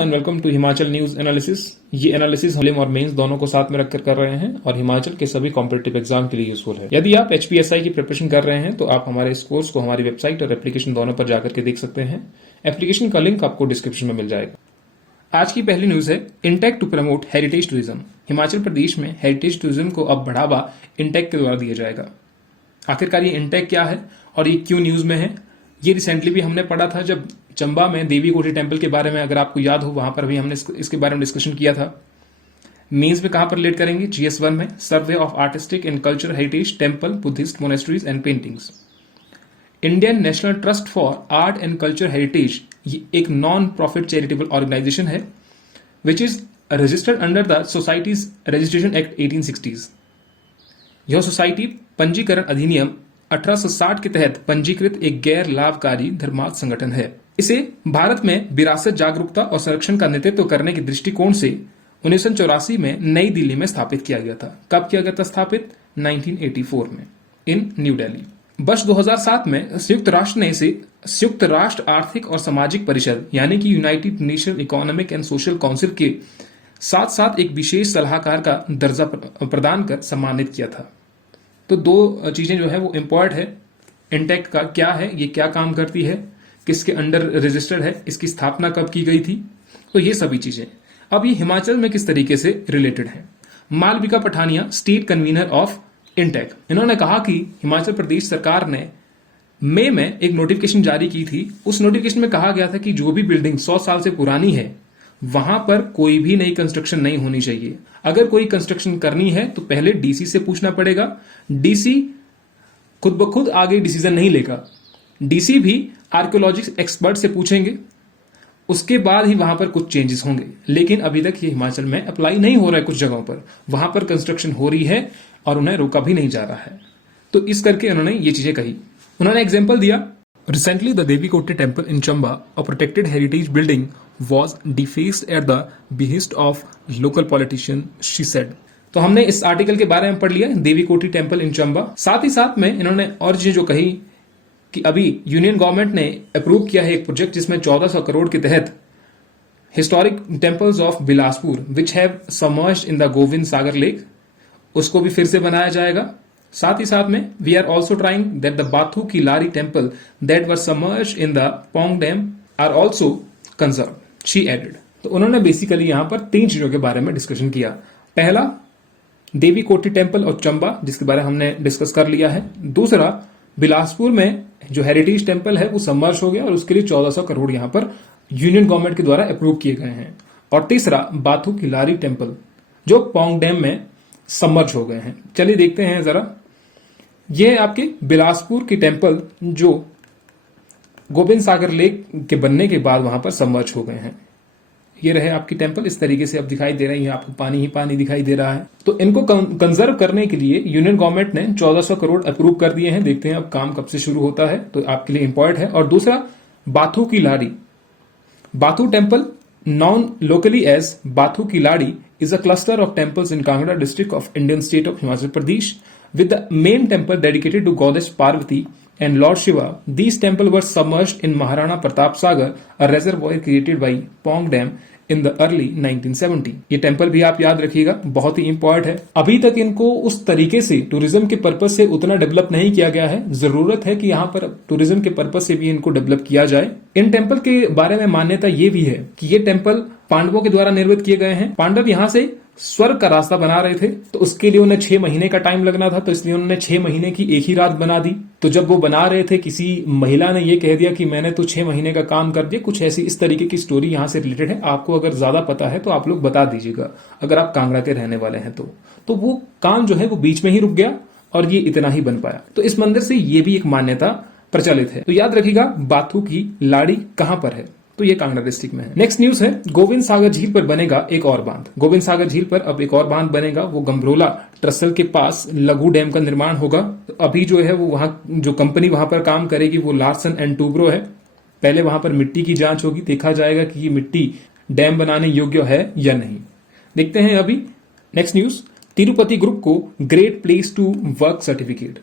And welcome to Himachal news analysis. ये analysis prelim और mains दोनों को साथ में रखकर कर रहे हैं और हिमाचल के सभी कॉम्पिटिटिव एग्जाम के लिए यूजफुल है। यदि आप HPSI की प्रिपरेशन कर रहे हैं तो आप हमारे इस कोर्स को हमारी वेबसाइट और एप्लीकेशन दोनों पर जाकर के देख सकते हैं। एप्लीकेशन का लिंक आपको डिस्क्रिप्शन में मिल जाएगा। आज की पहली न्यूज है INTACH to promote heritage tourism. Himachal Pradesh में हेरिटेज टूरिज्म को अब बढ़ावा इंटेक के द्वारा दिया जाएगा। आखिरकार ये इंटेक क्या है और ये क्यों न्यूज में है, ये रिसेंटली भी हमने पढ़ा था जब चंबा में देवी कोठी टेम्पल के बारे में, अगर आपको याद हो, वहां पर भी हमने इसके बारे में डिस्कशन किया था। मेंस में कहां पर रिलेट करेंगे? GS1 में survey of artistic and culture heritage temple, Buddhist monasteries and paintings. Indian national trust for art and culture heritage ये एक नॉन प्रॉफिट चैरिटेबल ऑर्गेनाइजेशन है which is registered under the societies registration act 1860। यह society पंजीकरण अधिनियम 1860 के तहत पंजीकृत एक गैर लाभकारी धर्मार्थ संगठन है। इसे भारत में विरासत, जागरूकता और संरक्षण का नेतृत्व करने के दृष्टिकोण से 1984 में नई दिल्ली में स्थापित किया गया था। कब किया गया था स्थापित? 1984 में इन न्यू दिल्ली। वर्ष 2007 में संयुक्त राष्ट्र ने इसे संयुक्त राष्ट्र आर्थिक और सामाजिक परिषद यानी कि United Nation economic and social council के साथ साथ एक विशेष सलाहकार का दर्जा प्रदान कर सम्मानित किया था। तो दो चीजें जो है वो इम्पोर्ट है। इंटेक का क्या है, ये क्या काम करती है, किसके अंडर रजिस्टर्ड है, इसकी स्थापना कब की गई थी, तो ये सभी चीजें। अब ये हिमाचल में किस तरीके से रिलेटेड है। Malvika Pathania, state convener of INTACH, इन्होंने कहा कि हिमाचल प्रदेश सरकार ने मई में एक नोटिफिकेशन जारी की थी। उस नोटिफिकेशन में कहा गया था कि जो भी बिल्डिंग 100 साल से पुरानी है वहां पर कोई भी नई कंस्ट्रक्शन नहीं होनी चाहिए। अगर कोई कंस्ट्रक्शन करनी है तो पहले DC से पूछना पड़ेगा। DC खुद ब खुद आगे डिसीजन नहीं लेगा। DC भी आर्कियोलॉजिस्ट एक्सपर्ट से पूछेंगे, उसके बाद ही वहां पर कुछ चेंजेस होंगे। लेकिन अभी तक ये हिमाचल में अप्लाई नहीं हो रहा है। कुछ जगहों पर वहां पर कंस्ट्रक्शन हो रही है और उन्हें रोका भी नहीं जा रहा है। तो इस करके उन्होंने ये चीजें कही। उन्होंने एग्जाम्पल दिया, Recently, the Devi Koti temple in Chamba, a protected heritage building, was defaced at the behest of local politician, she said. तो हमने इस आर्टिकल के बारे में पढ़ लिया, देवी कोठी टेम्पल इन चंबा। साथ ही साथ में इन्होंने और चीजें जो कही कि अभी यूनियन गवर्नमेंट ने अप्रूव किया है एक प्रोजेक्ट जिसमें 1400 करोड़ के तहत historic temples of Bilaspur which have submerged in the Govind Sagar lake, उसको भी फिर से बनाया जाएगा। साथ ही साथ में we are also trying that the Bathu ki Ladi temple that were submerged in the Pong dam are also conserve, she added. तो उन्होंने बेसिकली यहां पर 3 चीजों के बारे में डिस्कशन किया। पहला, देवी कोठी टेम्पल और चंबा, जिसके बारे में हमने डिस्कस कर लिया है। दूसरा, बिलासपुर में जो हेरिटेज टेम्पल है वो सबमर्ज हो गया और उसके लिए 1400 करोड़ यहां पर यूनियन गवर्नमेंट के द्वारा अप्रूव किए गए हैं। और तीसरा, बाथू की लारी टेम्पल जो पोंग डैम में सबमर्ज हो गए हैं। चलिए देखते हैं जरा। ये है आपके बिलासपुर की टेम्पल जो गोविंद सागर लेक के बनने के बाद वहां पर सबमर्ज हो गए हैं। ये रहे आपकी टेम्पल, इस तरीके से अब दिखाई दे रही है, आपको पानी ही पानी दिखाई दे रहा है। तो इनको कंजर्व करने के लिए यूनियन गवर्नमेंट ने 1400 करोड़ अप्रूव कर दिए हैं। देखते हैं अब काम कब से शुरू होता है, तो आपके लिए इंपॉर्टेंट है। और दूसरा, बाथू की लाड़ी, Bathu temple known locally as Bathu Ki Ladi is a cluster of temples in Kangra district of Indian state of Himachal Pradesh with the main temple dedicated to goddess Parvati and Lord Shiva. These temples were submerged in Maharana Pratap Sagar, a reservoir created by Pong Dam in the early 1970. ये temple भी आप याद रखिएगा, बहुत ही important है। अभी तक इनको उस तरीके से टूरिज्म के पर्पज से उतना डेवलप नहीं किया गया है। जरूरत है कि यहाँ पर टूरिज्म के पर्पज से भी इनको डेवलप किया जाए। इन टेम्पल के बारे में मान्यता ये भी है कि ये टेम्पल पांडवों के द्वारा निर्मित किए गए हैं। पांडव यहाँ से स्वर्ग का रास्ता बना रहे थे, तो उसके लिए उन्हें 6 महीने का टाइम लगना था, तो इसलिए उन्होंने 6 महीने की एक ही रात बना दी। तो जब वो बना रहे थे, किसी महिला ने ये कह दिया कि मैंने तो 6 महीने का काम कर दिया। कुछ ऐसी इस तरीके की स्टोरी यहाँ से रिलेटेड है। आपको अगर ज्यादा पता है तो आप लोग बता दीजिएगा, अगर आप कांगड़ा के रहने वाले हैं तो वो काम जो है वो बीच में ही रुक गया और ये इतना ही बन पाया। तो इस मंदिर से ये भी एक मान्यता प्रचलित है। तो याद रखिएगा, बाथू की लाड़ी कहां पर है, तो ये कांगड़ा डिस्ट्रिक्ट में है। नेक्स्ट न्यूज है, गोविंद सागर झील पर बनेगा एक और बांध। गोविंद सागर झील पर अब एक और बांध बनेगा, वो गंभरोला ट्रसल के पास लघु डैम का निर्माण होगा। तो अभी जो है वो वहां जो कंपनी वहां पर काम करेगी वो लार्सन एंड टूब्रो है। पहले वहां पर मिट्टी की जांच होगी, देखा जाएगा कि ये मिट्टी डैम बनाने योग्य है या नहीं। देखते हैं अभी नेक्स्ट न्यूज, तिरुपति ग्रुप को great place to work certificate.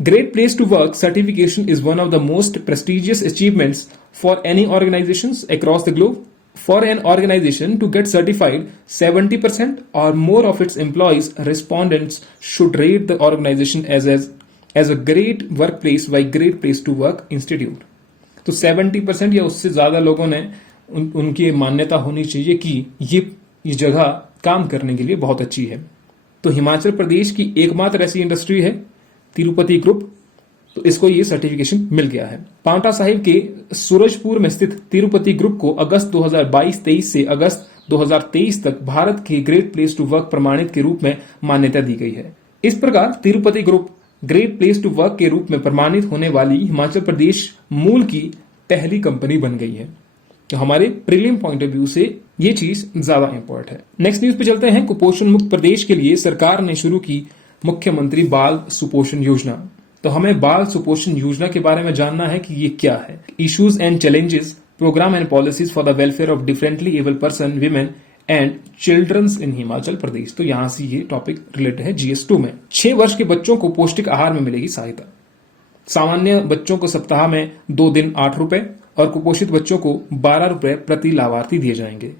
Great Place to Work certification is one of the most prestigious achievements for any organizations across the globe. For an organization to get certified, 70% or more of its employees respondents should rate the organization as a great workplace by Great Place to Work Institute. तो 70% या उससे ज्यादा लोगों ने उनकी मान्यता होनी चाहिए कि ये जगह काम करने के लिए बहुत अच्छी है। तो हिमाचल प्रदेश की एकमात्र ऐसी इंडस्ट्री है तिरुपति ग्रुप, तो इसको ये सर्टिफिकेशन मिल गया है। पांवटा साहिब के सूरजपुर में स्थित तिरुपति ग्रुप को अगस्त 2022-23 से अगस्त 2023 तक भारत के ग्रेट प्लेस टू वर्क प्रमाणित के रूप में मान्यता दी गई है। इस प्रकार Tirupati group great place to work के रूप में प्रमाणित होने वाली हिमाचल प्रदेश मूल की पहली कंपनी बन गई है। तो हमारे प्रीलिम पॉइंट ऑफ व्यू से ये चीज ज्यादा इंपॉर्टेंट है। नेक्स्ट न्यूज पे चलते हैं। कुपोषण मुक्त प्रदेश के लिए सरकार ने शुरू की मुख्यमंत्री बाल सुपोषण योजना। तो हमें बाल सुपोषण योजना के बारे में जानना है कि ये क्या है। Issues and challenges, program and policies for the welfare of differently able person, women and childrens in Himachal Pradesh. तो यहां से ये टॉपिक रिलेटेड है GS2 में। 6 वर्ष के बच्चों को पौष्टिक आहार में मिलेगी सहायता। सामान्य बच्चों को सप्ताह में 2 दिन 8 रुपए और कुपोषित बच्चों को 12 रुपए प्रति लाभार्थी दिए जाएंगे।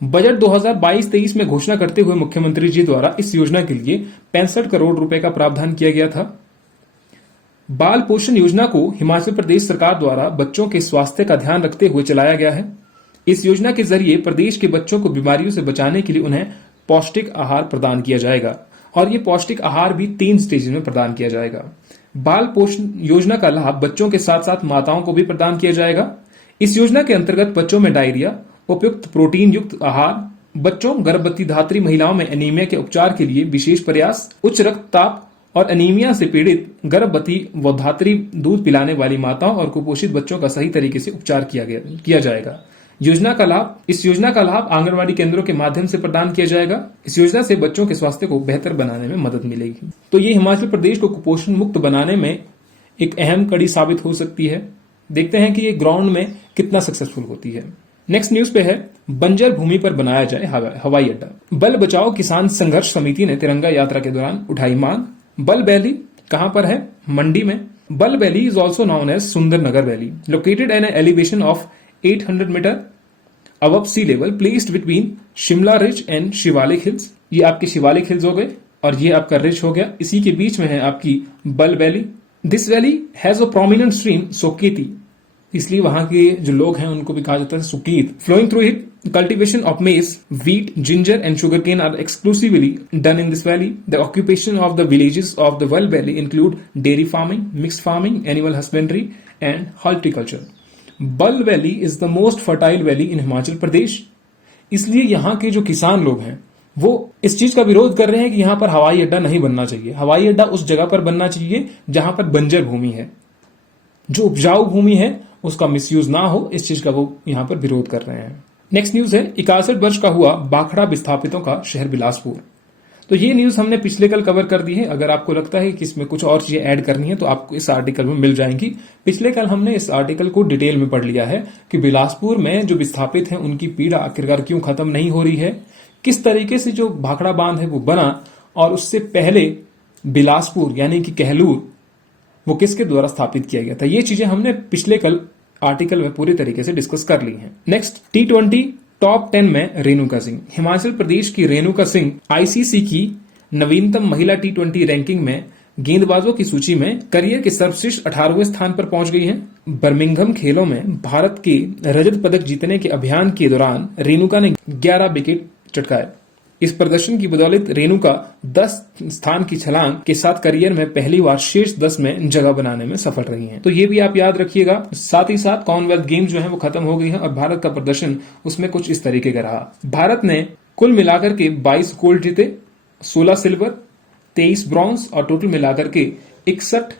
बजट 2022-23 में घोषणा करते हुए मुख्यमंत्री जी द्वारा इस योजना के लिए 65 करोड़ रुपए का प्रावधान किया गया था। बाल पोषण योजना को हिमाचल प्रदेश सरकार द्वारा बच्चों के स्वास्थ्य का ध्यान रखते हुए चलाया गया है। इस योजना के जरिए प्रदेश के बच्चों को बीमारियों से बचाने के लिए उन्हें पौष्टिक आहार प्रदान किया जाएगा और ये पौष्टिक आहार भी 3 स्टेज में प्रदान किया जाएगा। बाल पोषण योजना का लाभ बच्चों के साथ साथ माताओं को भी प्रदान किया जाएगा। इस योजना के अंतर्गत बच्चों में डायरिया, उपयुक्त प्रोटीन युक्त आहार, बच्चों गर्भवती धात्री महिलाओं में एनीमिया के उपचार के लिए विशेष प्रयास, उच्च रक्तचाप और एनीमिया से पीड़ित गर्भवती व धात्री दूध पिलाने वाली माताओं और कुपोषित बच्चों का सही तरीके से उपचार किया जाएगा। इस योजना का लाभ आंगनवाड़ी केंद्रों के माध्यम से प्रदान किया जाएगा। इस योजना से बच्चों के स्वास्थ्य को बेहतर बनाने में मदद मिलेगी। तो ये हिमाचल प्रदेश को कुपोषण मुक्त बनाने में एक अहम कड़ी साबित हो सकती है। देखते हैं कि ये ग्राउंड में कितना सक्सेसफुल होती है। नेक्स्ट न्यूज पे है, बंजर भूमि पर बनाया जाए हवाई अड्डा। बल बचाओ किसान संघर्ष समिति ने तिरंगा यात्रा के दौरान उठाई मांग। बल वैली कहां पर है? मंडी में। Balh valley is also known as Sundar Nagar valley, located an elevation of 800 metre above sea level, placed between Shimla ridge and Shivalik hills. ये आपके शिवालिक हिल्स हो गए और ये आपका रिज हो गया। इसी के बीच में है आपकी Balh valley. This valley has a prominent stream Suketi, इसलिए वहां के जो लोग हैं उनको भी कहा जाता है Suket. Flowing through it, cultivation of maize, wheat, ginger and sugarcane are exclusively done in this valley. The occupation of the villages of the Well Valley include dairy farming, mixed farming, animal husbandry and horticulture. Bal Valley is the most fertile valley in Himachal Pradesh. इसलिए यहाँ के जो किसान लोग हैं वो इस चीज का विरोध कर रहे हैं कि यहाँ पर हवाई अड्डा नहीं बनना चाहिए। हवाई अड्डा उस जगह पर बनना चाहिए जहां पर बंजर भूमि है, जो उपजाऊ भूमि है उसका मिसयूज ना हो, इस चीज का वो यहाँ पर विरोध कर रहे हैं। नेक्स्ट न्यूज है, 61 वर्ष का हुआ भाखड़ा विस्थापितों का शहर बिलासपुर। तो ये न्यूज हमने पिछले कल कवर कर दी है। अगर आपको लगता है कि इसमें कुछ और चीजें ऐड करनी है तो आपको इस आर्टिकल में मिल जाएंगी। पिछले कल हमने इस आर्टिकल को डिटेल में पढ़ लिया है कि बिलासपुर में जो विस्थापित हैं उनकी पीड़ा आखिरकार क्यों खत्म नहीं हो रही है, किस तरीके से जो भाखड़ा बांध है वो बना और उससे पहले बिलासपुर यानी कि कहलूर वो किसके द्वारा स्थापित किया गया था। ये चीजें हमने पिछले कल आर्टिकल में पूरी तरीके से डिस्कस कर ली हैं। नेक्स्ट, T20 टॉप 10 में रेणुका सिंह। हिमाचल प्रदेश की रेणुका सिंह ICC की नवीनतम महिला T20 रैंकिंग में गेंदबाजों की सूची में करियर के सर्वश्रेष्ठ 18वें स्थान पर पहुंच गई हैं। बर्मिंघम खेलों में भारत के रजत पदक जीतने के अभियान के दौरान रेणुका ने 11 विकेट चटकाए। इस प्रदर्शन की बदौलत रेणुका 10 स्थान की छलांग के साथ करियर में पहली बार शीर्ष 10 में जगह बनाने में सफल रही हैं। तो ये भी आप याद रखिएगा। साथ ही साथ कॉमनवेल्थ गेम्स जो है वो खत्म हो गई है और भारत का प्रदर्शन उसमें कुछ इस तरीके का रहा। भारत ने कुल मिलाकर के 22 गोल्ड जीते, 16 सिल्वर, 23 ब्रॉन्ज और टोटल मिलाकर के 61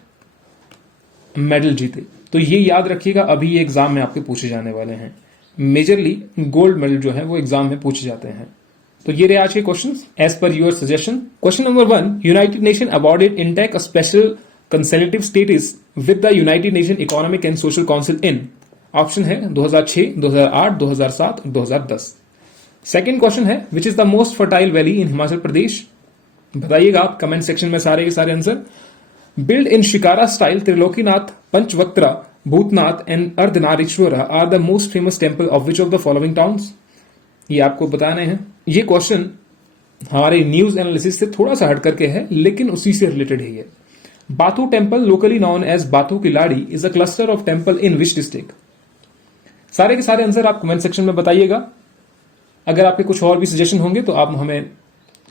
मेडल जीते। तो ये याद रखिएगा, अभी ये एग्जाम में आपके पूछे जाने वाले हैं। मेजरली गोल्ड मेडल जो है वो एग्जाम में पूछे जाते हैं। तो ये रहे आज के questions as per your suggestion. Question number 1, United Nation awarded INTACH a special consultative status with the United Nation economic and social council in. Option है 2006, 2008, 2007 और 2010। सेकंड क्वेश्चन है, which is the most fertile valley in Himachal Pradesh. बताइएगा आप comment section में सारे के सारे answer. Build in shikhara style Trilokinath Panchvaktra Bhootnath and Ardhnarishwar are the most famous temple of which of the following towns? ये आपको बताने हैं। ये क्वेश्चन हमारे न्यूज एनालिसिस से थोड़ा सा हट करके है, लेकिन उसी से रिलेटेड है ये। Bathu temple, locally known as Bathu ki Ladi, is a cluster of temple in which district? सारे के सारे आंसर आप कमेंट सेक्शन में बताइएगा। अगर आपके कुछ और भी सजेशन होंगे तो आप हमें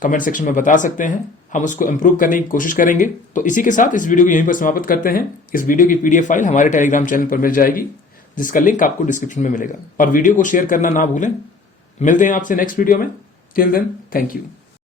कमेंट सेक्शन में बता सकते हैं, हम उसको इंप्रूव करने की कोशिश करेंगे। तो इसी के साथ इस वीडियो को यहीं पर समाप्त करते हैं। इस वीडियो की पीडीएफ फाइल हमारे टेलीग्राम चैनल पर मिल जाएगी, जिसका लिंक आपको डिस्क्रिप्शन में मिलेगा। और वीडियो को शेयर करना ना भूलें। मिलते हैं आपसे नेक्स्ट वीडियो में। Till then, thank you.